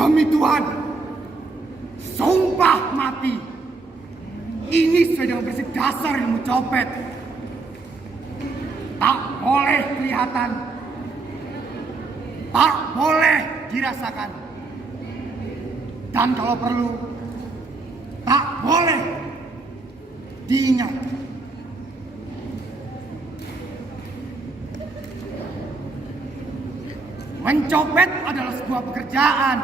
Demi Tuhan, sumpah mati. Ini sudah bersih dasar ilmu copet. Tak boleh kelihatan, tak boleh dirasakan, dan kalau perlu, tak boleh diingat. Mencopet adalah sebuah pekerjaan,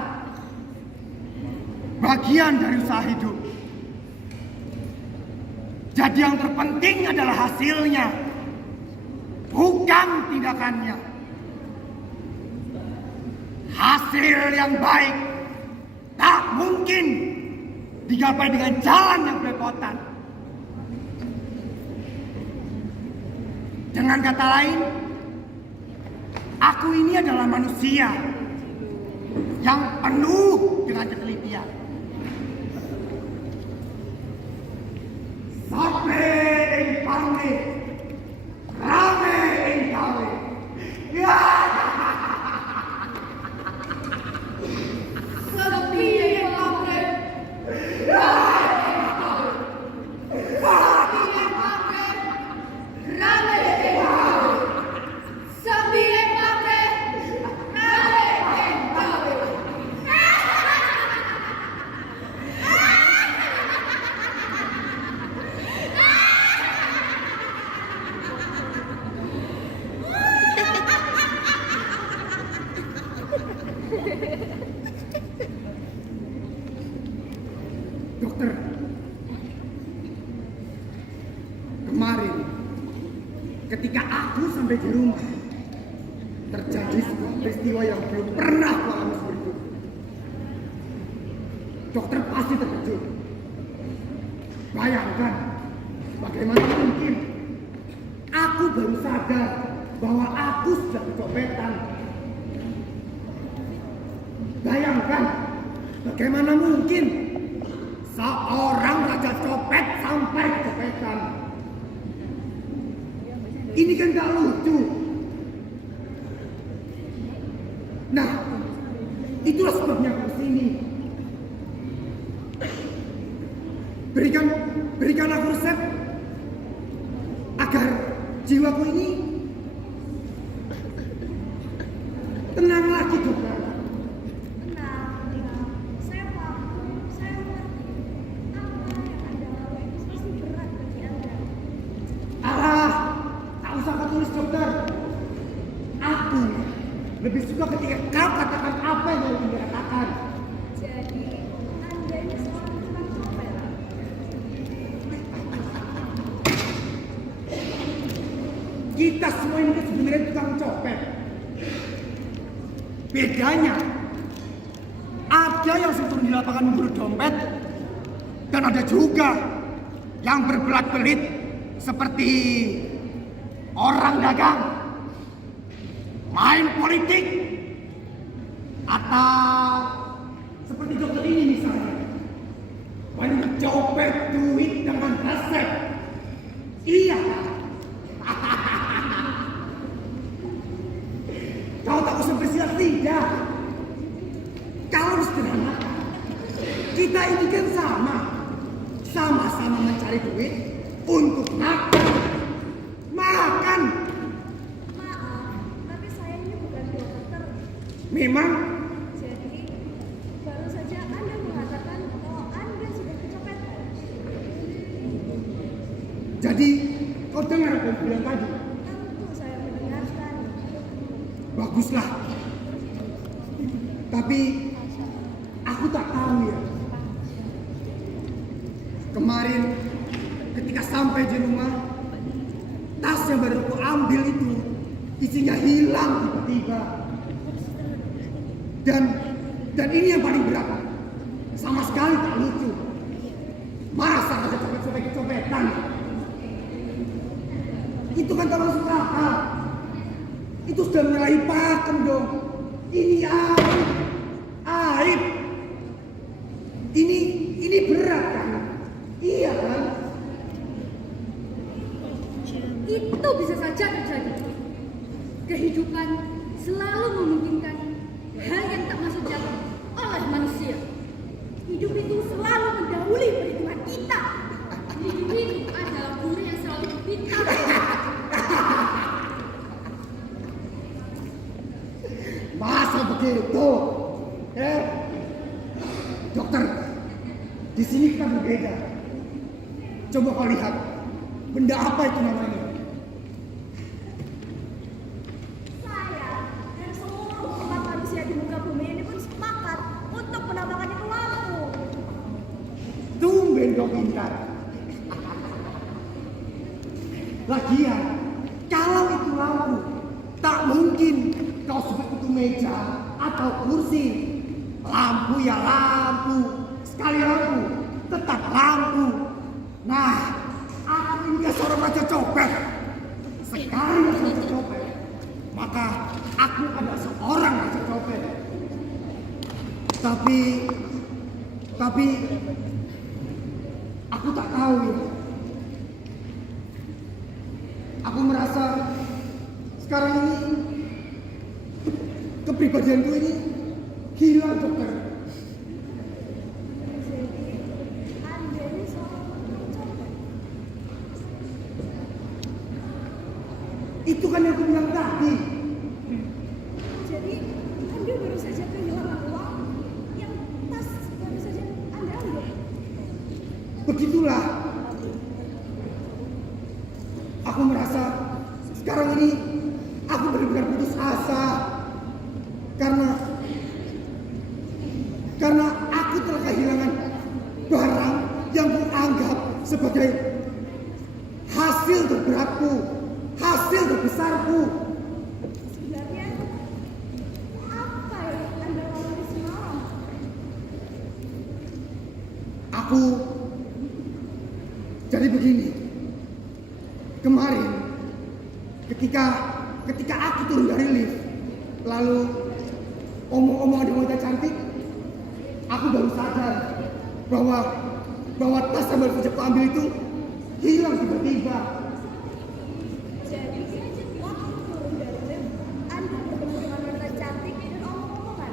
bagian dari usaha hidup. Jadi yang terpenting adalah hasilnya, bukan tindakannya. Hasil yang baik tak mungkin digapai dengan jalan yang belepotan. Dengan kata lain, aku ini adalah manusia yang penuh dengan ketelitian. Sape ing pange, rame ing gawe. Ya. Sepiye pamre. Dokter, kemarin ketika aku sampai di rumah, terjadi sebuah peristiwa yang belum pernah aku alami seperti itu. Dokter pasti terkejut. Bayangkan, bagaimana mungkin aku baru sadar bahwa aku sudah kecopetan. Bayangkan, bagaimana mungkin seorang raja copet sampai kecopetan. Ini kan gak lucu. Nah, itulah sebabnya aku kesini. Berikan aku resep agar jiwaku ini tenang lagi, dokter. Lebih suka ketika kau katakan apa yang ingin dikatakan. Jadi, Anda ini seorang tukang copet. Kita semua ini sebenarnya tukang copet. Bedanya, ada yang turun di lapangan memburu dompet, dan ada juga yang berbelat-belit seperti orang dagang, main politik, atau seperti dokter ini misalnya, mencopet duit dengan resep. Iya. Kau tak usah bersilat lidah. Kalau sederhana, kita ini kan sama-sama mencari duit untuk makan. Memang. Jadi, baru saja Anda mengatakan bahwa Anda sudah kecopetan. Jadi, kau dengar apa yang bilang tadi? Tentu saya mendengarkan. Baguslah. Tapi, aku tak tahu ya. Kemarin, ketika sampai di rumah, tas yang baru aku ambil itu, isinya hilang tiba-tiba. Dan ini yang paling berat, sama sekali tak lucu. Masa ada copet-copet kecopetan? Itu kan tak masuk akal. Itu sudah menyalahi pakem dong. Ini aib. Ini berat kan? Iya kan? Itu bisa saja terjadi. Kehidupan selalu memungkinkan hal yang tak masuk akal oleh manusia. Hidup itu selalu mendahului perhitungan kita. Hidup itu adalah guru yang selalu berbicara. Masa begitu? Dokter, di sini kita berbeda. Coba kau lihat, benda apa itu namanya? Saya dan seluruh umat manusia di muka bumi ini pun sepakat untuk menambahkan itu lampu. Tumben kau pintar. Lagian, kalau itu lampu, tak mungkin kau sebut itu meja atau kursi. Lampu ya lampu, sekali lampu, tetap lampu. Nah, aku ini kan seorang raja copet. Sekali raja copet, maka aku adalah seorang raja copet. Tapi aku tak tahu ya. Aku merasa sekarang ini kepribadianku ini hilang, dokter. Jadi, Anda ini seorang copet. Itu kan yang aku bilang tadi. Jadi, Anda baru saja kehilangan uang yang tas baru saja Anda ambil. Begitulah. Aku merasa sekarang ini aku benar-benar putus asa. Karena aku telah kehilangan barang yang kuanggap sebagai hasil terberatku, hasil terbesarku. Sebenarnya, apa yang Anda lalui semalam? Aku jadi begini. Kemarin ketika aku turun dari lift, lalu omong-omong ada wanita cantik, aku baru sadar bahwa tas yang baru saja aku ambil itu hilang tiba-tiba. Jadi, waktu turun dari lift, Anda bertemu dengan wanita cantik dan omong-omongan.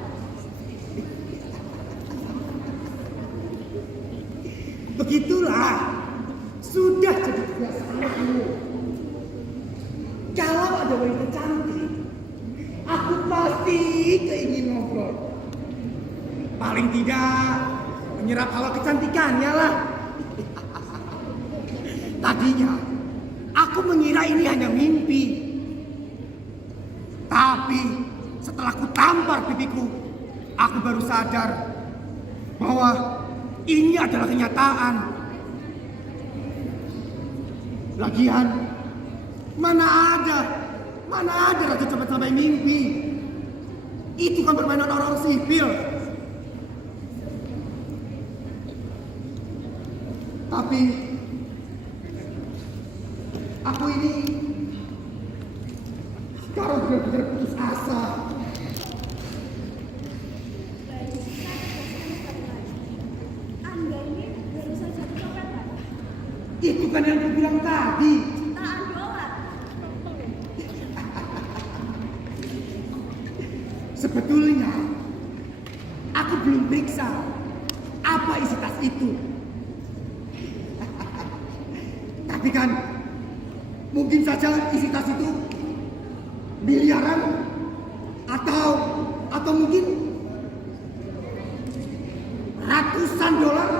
Begitulah, sudah jadi kebiasaanku. Kalau ada wanita cantik, aku pasti keingin ngobrol. Paling tidak menyerap hawa kecantikannya lah. Tadinya aku mengira ini hanya mimpi. Tapi setelah ku tampar pipiku, aku baru sadar bahwa ini adalah kenyataan. Lagian, mana ada raja copet sampai mimpi. Itu kan permainan orang sipil. Tapi aku ini sekarang benar-benar putus asa. Baik, saya jelaskan sekali lagi. Anda ini baru saja kecopetan. Itu kan yang aku bilang tadi. Jutaan dolar. Sebetulnya aku belum periksa apa isi tas itu. Tapi kan mungkin saja isi tas itu miliaran atau mungkin ratusan dolar.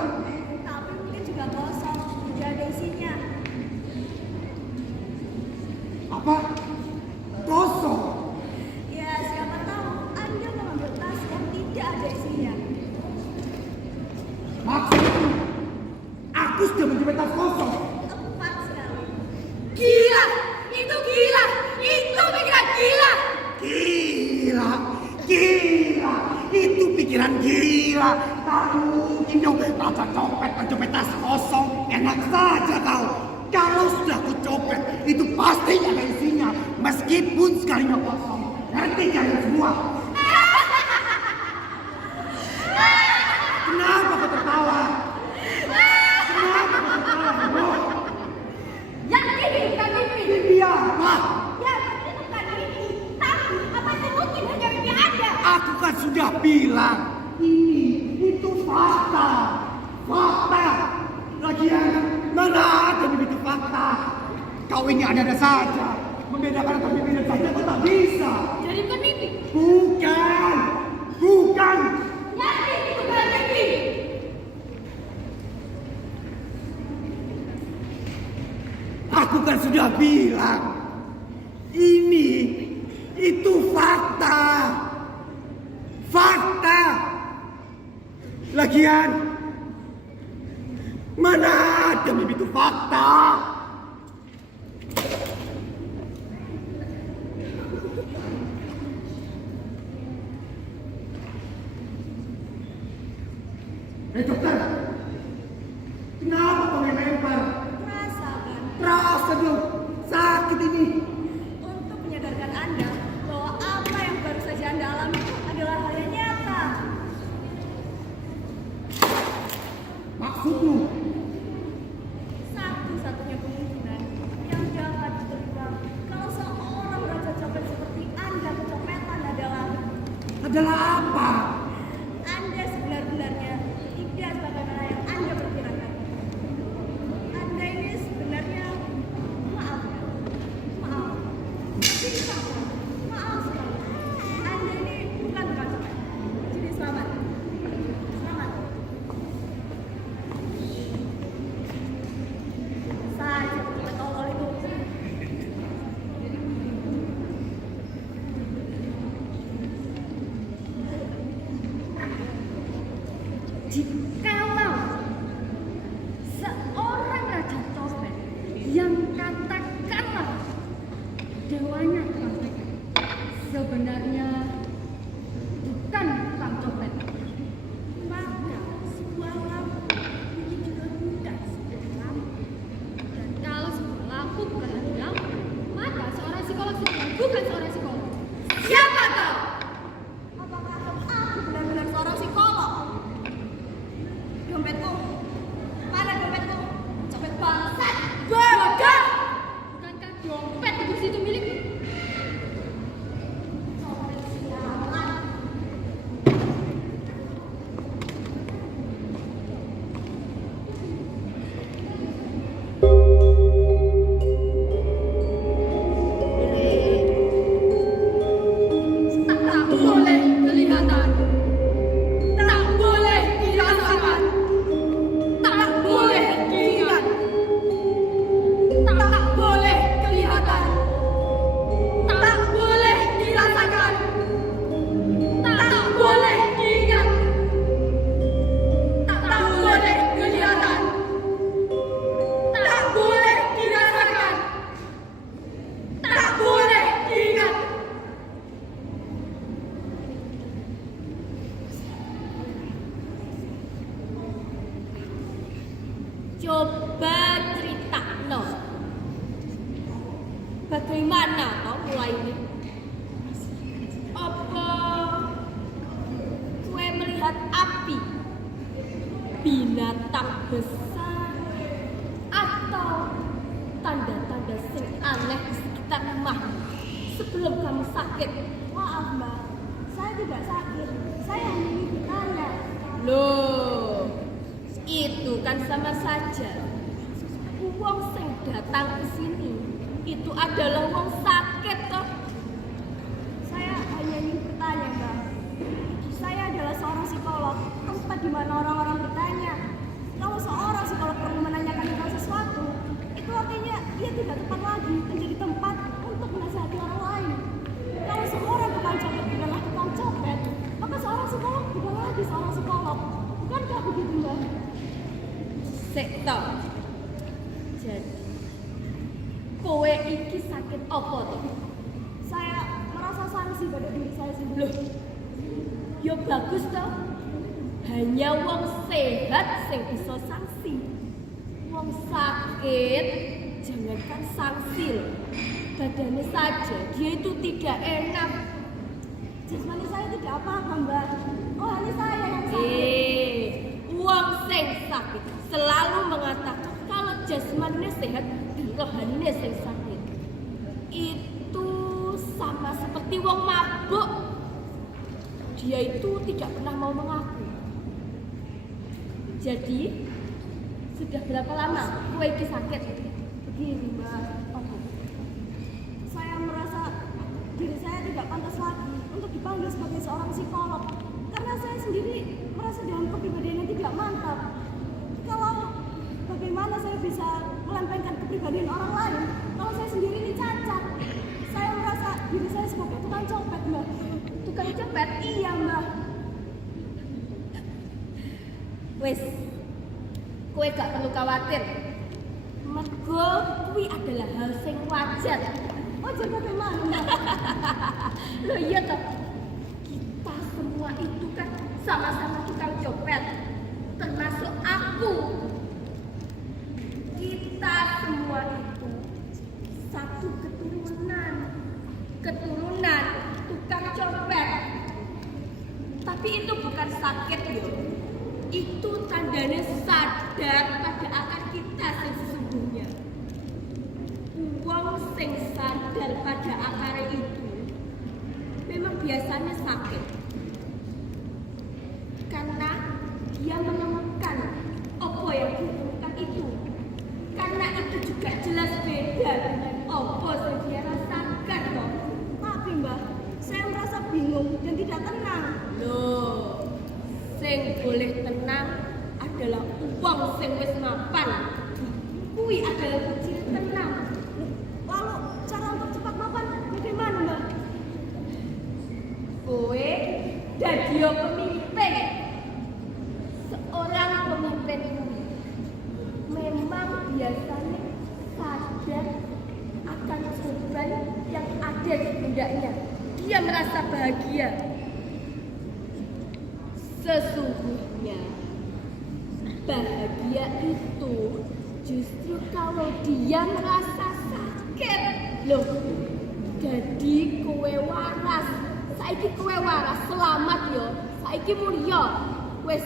Tapi mungkin juga kosong, tidak ada isinya. Apa? Kosong. Ya, siapa tahu Anda mengambil tas yang tidak ada isinya. Maksudku, aku sudah mencuri tas kosong. Tepat sekali. Gila! Itu gila! Itu pikiran gila! Gila, itu pikiran gila. Tak mungkin dong, raja copet mencopet tas kosong. Enak saja kau. Kalau sudah aku copet, itu pasti ada isinya. Meskipun sekalinya kosong. Ngerti kalian semua? Kenapa kau tertawa? Kenapa kau tertawa? Yang ini bukan mimpi! Mimpi apa? Ya, itu bukan mimpi. Tapi apa itu mungkin hanya mimpi Anda? Aku kan sudah bilang, fakta. Fakta. Lagian mana ada begitu fakta? Kau ini ada saja. Membedakan antara mimpi dan saja kau tak bisa. Jadi bukan mimpi. Bukan. Bukan. Yakin itu bukan mimpi. Aku kan sudah bilang. Ini itu fakta. Fakta. Lagian mana ada mimpi itu fakta? Dokter, kenapa kau melempar? Rasakan Terasa dong, sakit ini. untuk menyadarkan Anda bahwa apa yang baru saja Anda alami itu adalah hal yang nyata. Maksudmu? Satu-satunya kemungkinan yang dapat diterima kalau seorang raja copet seperti Anda kecopetan Adalah apa? Anda sebenar-benarnya tidak sebagaimana yang Anda perkirakan. Anda ini sebenarnya maaf, tapi maaf sekali. Anda ini bukan tukang copet. Jadi selamat. Saya copet tolol itu. Jikalau seorang raja copet yang katakanlah dewanya tukang copet sebenarnya bukan tukang copet, maka sebuah lampu ini juga bukan sebuah lampu. Dan kalau sebuah lampu bukan lagi lampu, maka seorang psikolog bukan seorang psikolog. Siapa kau? Apakah aku benar-benar seorang psikolog? Dompetku, mana dompetku? Copet bangsat, bodoh! Bukankah dompet itu situ milikku? Copet sialan. Tak boleh kelihatan. Tak boleh dirasakan. Tak boleh diingat. Tak boleh kelihatan. Tak boleh dirasakan. Tak boleh diingat. Tak boleh kelihatan. Tak boleh dirasakan. Tak boleh diingat. Coba cerita, no. Bagaimana kau mulai ini? Apa kue melihat api, binatang besar, atau tanda-tanda sing aneh di sekitar rumah sebelum kamu sakit? Maaf mbak, saya tidak sakit. Saya hanya ingin bertanya. Loh, itu kan sama saja. Wong sing datang ke sini itu adalah wong sakit toh. Saya hanya ingin bertanya, Mbak. Saya adalah seorang psikolog, tempat di mana orang-orang bertanya. Kalau seorang psikolog perlu menanyakan tentang sesuatu, itu artinya dia tidak tepat lagi menjadi tempat untuk menasihati orang lain. Kalau seorang tukang copet bukanlah tukang copet, maka seorang psikolog bukan lagi seorang psikolog. Bukankah begitu, Mbak? Sektor. Jadi, kowe iki sakit apa tuh? Saya merasa sanksi pada diri saya sendiri. Loh, ya bagus toh. Hanya wong sehat sing bisa sanksi. Wong sakit, jangankan sanksi loh. Badannya saja, dia itu tidak enak. Jasmani saya tidak apa-apa, Mbak. Oh, hanya saya yang sakit. Wong sing sakit selalu mengatakan kalau jasmaninya sehat dan rohaninya sing sakit. Itu sama seperti wong mabuk. Dia itu tidak pernah mau mengaku. Jadi sudah berapa lama kowe iki sakit? Begini Mbak. Saya merasa diri saya tidak pantas lagi untuk dipanggil sebagai seorang psikolog karena saya sendiri merasa dalam kepribadian yang tidak mantap. Kalau bagaimana saya bisa melempengkan kepribadian orang lain kalau saya sendiri ini cacat? Saya merasa diri saya sebagai tukang copet, Mbak. Tukang copet? Iya, Mbak. Wes, kowe gak perlu khawatir. Mergo kuwi adalah hal sing wajar. Wajar bagaimana, Mbak? Loh iya toh. Kita semua itu kan sama-sama tukang copet. Termasuk aku. Kita semua itu satu keturunan tukang copet. Tapi itu bukan sakit yo. Itu tandanya sadar pada akar kita sing sesungguhnya. Wong sing sadar pada akar itu memang biasanya sakit karena dia menemukan apa yang ditemukan itu. Karena itu juga jelas beda dengan apa yang dia rasakan loh. Tapi, Mbak, saya merasa bingung dan tidak tenang. Loh, sing boleh tenang adalah uang sing wis mapan. Kuwi adalah kunci tenang. Lalu cara untuk cepat mapan bagaimana, Mbak? Kowe dadi pemimpin. Seorang pemimpin memang biasanya sadar akan beban yang ada di pundaknya. Dia merasa bahagia. Sesungguhnya bahagia itu justru kalau dia merasa sakit. Loh, jadi kowe waras. Saiki kowe waras, selamat yo. Saiki mulya. Wes.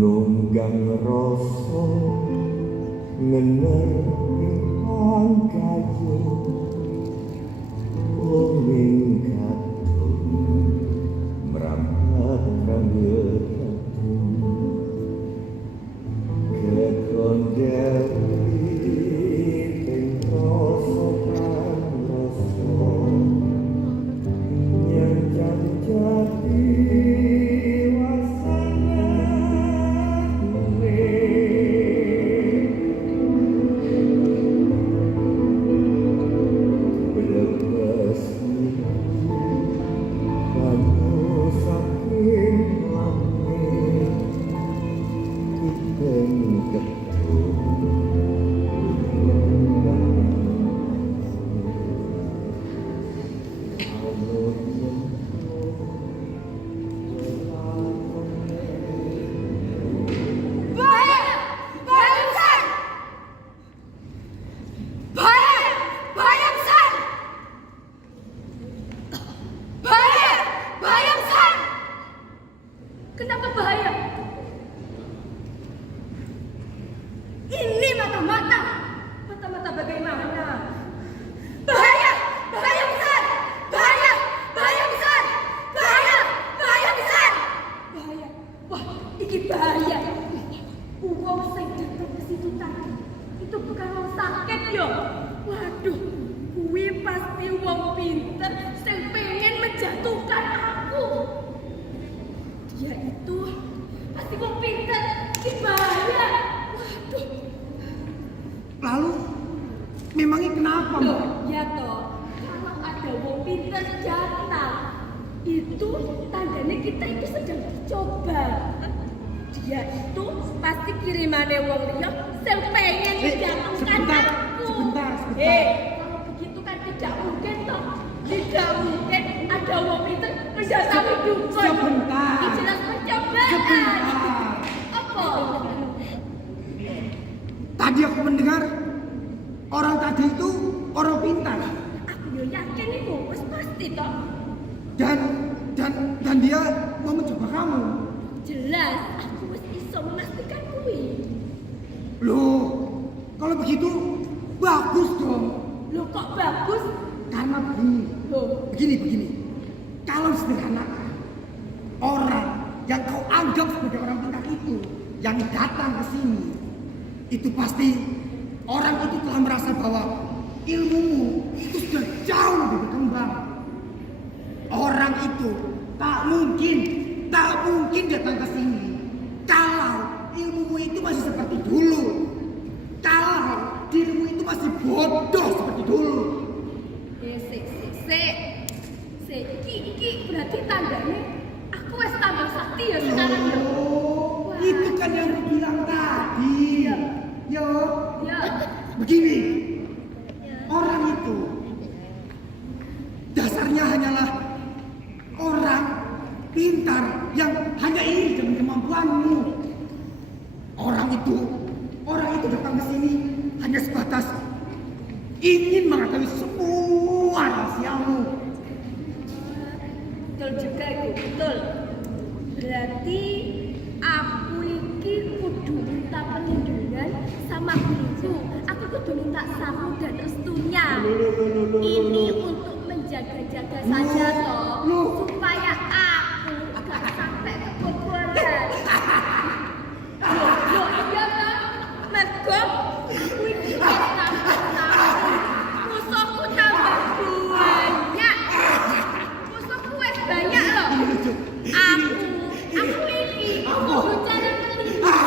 Nunggang rasa ngener ing kayu uming kadung mrampat rambut kekondewi ing rasa rasa yang jadi Kenapa bahaya? Ini mata-mata. Mata-mata bagaimana? Bahaya! Bahaya besar! Bahaya! Bahaya besar! Bahaya! Bahaya besar! Bahaya. Wah, ini bahaya. Uang sing datang ke situ tadi itu bukan wong sakit yo. Waduh, kuwi pasti wong pinter sing pengen menjatuhkan aku. Dia itu pasti wong pinter, ini bahaya. Waduh. Lalu memangnya kenapa, Mbak? Loh, ya toh, kalau ada wong pinter datang, itu tandanya kita itu sedang dicoba. Dia itu pasti kirimannya wong liya sing pengen menjatuhkan aku. Sebentar. Kalau begitu kan tidak mungkin toh. Tidak mungkin ada wong pinter mendatangi dukun. Sebentar. Ini jelas mencoba. Sebentar. Apa? Tadi aku mendengar orang tadi itu orang pintar Aku yo yakin iku, wis pasti toh. dan dia mau mencoba kamu. Jelas, aku wis iso memastikan kuwi. Loh, kalau begitu bagus dong. Loh kok bagus? Karena begini. Loh, Begini. Kalau sederhana, orang yang kau anggap sebagai orang pintar itu yang datang ke sini, itu pasti orang itu telah merasa bahwa ilmumu itu sudah jauh lebih berkembang. Orang itu tak mungkin datang ke sini kalau ilmumu itu masih seperti dulu. Kalau dirimu itu masih bodoh seperti dulu. Sik. Iki berarti tandanya aku wis tambah sakti ya sekarang ya. Oh, itu kan yang aku bilang tadi. Yo, Ya. begini. Orang itu dasarnya hanyalah orang pintar yang hanya iri dengan kemampuanmu. Orang itu datang ke sini hanya sebatas ingin mengetahui semua rahasiamu. Betul juga itu, betul. Berarti aku iki kudu minta perlindungan sama guruku. Aku kudu minta samu dan restunya. Ini untuk menjaga-jaga saja toh, supaya aku gak sampai kebobolan. Loh, iya toh, mergo aku iki wis tambah tahu. Musuhku tambah banyak. Musuhku wis banyak loh. Aku ini kudu cari perlindungan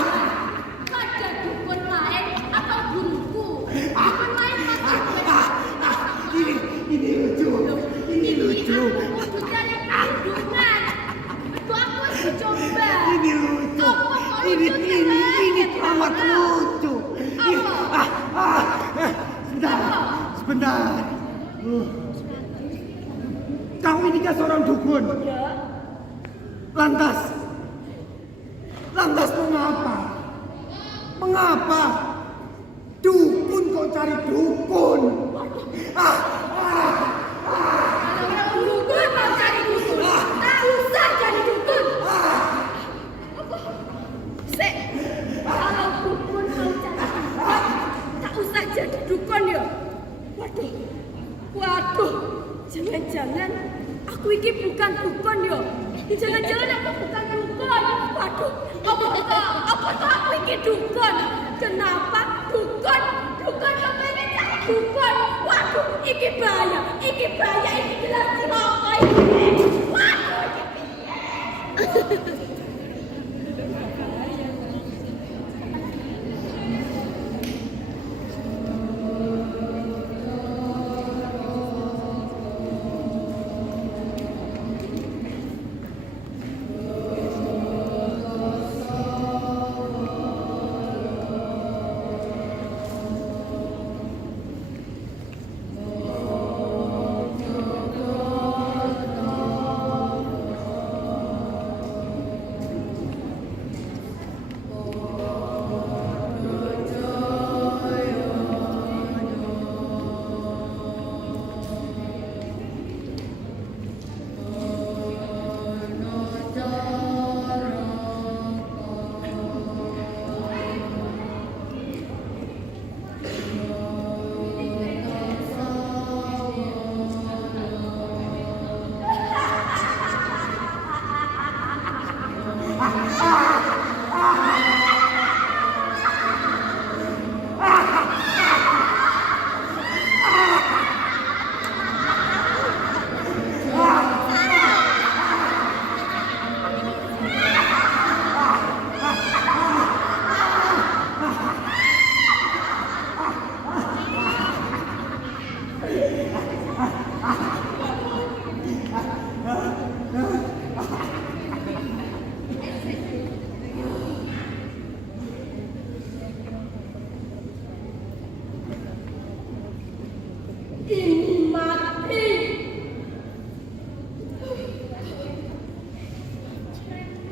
pada dukun lain atau guruku. Dukun lain pasti Ini lucu. Ini lucu. aku kudu cari perlindungan. Itu aku harus dicoba. Ini lucu. Apa kok Ini lucu sih? amat lucu. Apa? Sebentar. Kau ini kan seorang dukun. Ya. Lantas mengapa? Mengapa? Dukun kau cari dukun. Kalau dukun mau cari dukun, tak usah cari dukun. Sik, kalau dukun mau cari dukun, tak usah jadi dukun ya. Waduh, jangan-jangan aku ini bukan dukun ya. Jangan-jangan aku bukan dukun. Waduh, apa aku ini dukun? Kenapa dukun? Dukun apa ini cari dukun? Waduh, ini bahaya, ini jelas celaka ini. Waduh, ini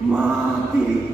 Mati. diri